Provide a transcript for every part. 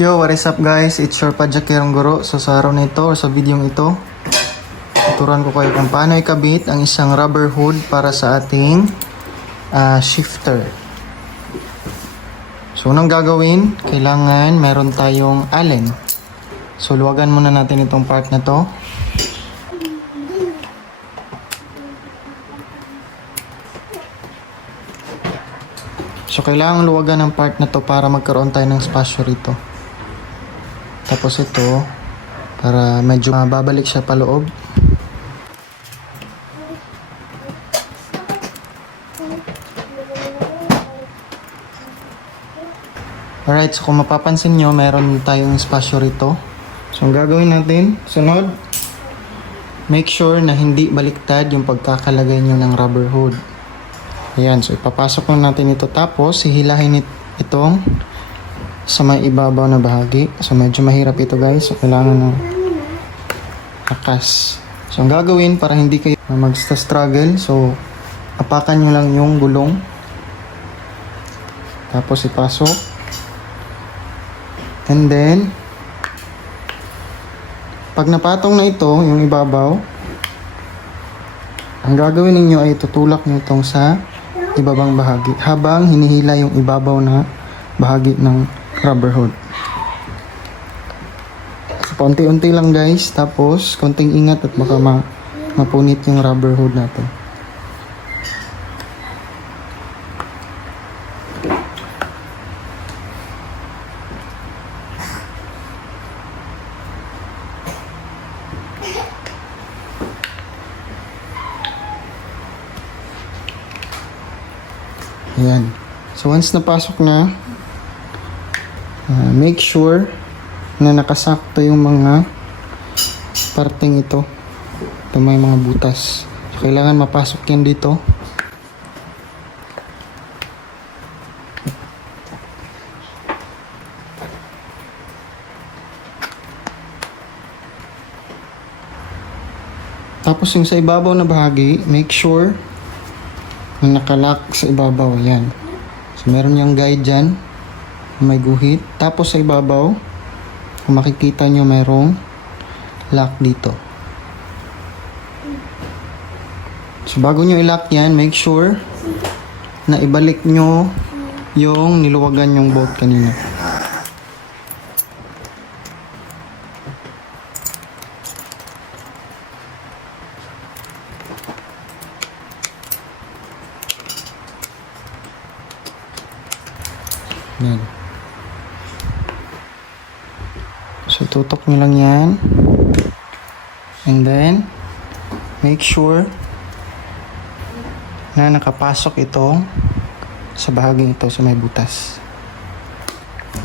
Yo, what is up guys? It's your Padjakirong Guro. So sa araw na ito o sa video ito, tuturuan ko kayo kung paano ikabit ang isang rubber hood para sa ating shifter. So unang gagawin, kailangan meron tayong allen. So luwagan muna natin itong part na to. So kailangan luwagan ng part na to para magkaroon tayo ng spasyo rito. Tapos ito, para medyo babalik siya paloob. Alright, so kung mapapansin nyo, meron tayong spasyo rito. So ang gagawin natin, sunod, make sure na hindi baliktad yung pagkakalagay nyo ng rubber hood. Ayan, so ipapasok lang natin ito, tapos hihilahin itong sa may ibabaw na bahagi. So medyo mahirap ito guys, so kailangan ng lakas. So ang gagawin para hindi kayo mag-struggle, so apakan nyo lang yung gulong, tapos ipasok, and then pag napatong na ito yung ibabaw, ang gagawin ninyo ay tutulak nyo itong sa ibabang bahagi habang hinihila yung ibabaw na bahagi ng rubber hood. So, paunti-unti lang guys, tapos konting ingat at baka mapunit yung rubber hood natin. Ayan. So once napasok na, make sure na nakasakto yung mga parteng ito. Ito may mga butas. So, kailangan mapasok yan dito. Tapos yung sa ibabaw na bahagi, make sure na nakalock sa ibabaw. Yan. So meron yung guide dyan. May guhit. Tapos sa ibabaw, kung makikita nyo mayroong lock dito. So bago nyo i-lock yan, make sure na ibalik nyo yung niluwagan yung bolt kanina. Yan. So, tutok nyo lang yan. And then, make sure na nakapasok ito sa bahaging ito sa may butas.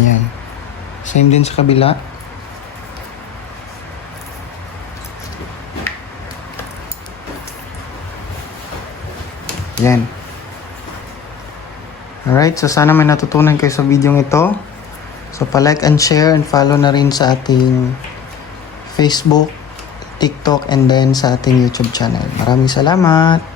Yan. Same din sa kabila. Yan. Alright, so sana may natutunan kayo sa video ito. So pa-like and share and follow na rin sa ating Facebook, TikTok, and then sa ating YouTube channel. Maraming salamat!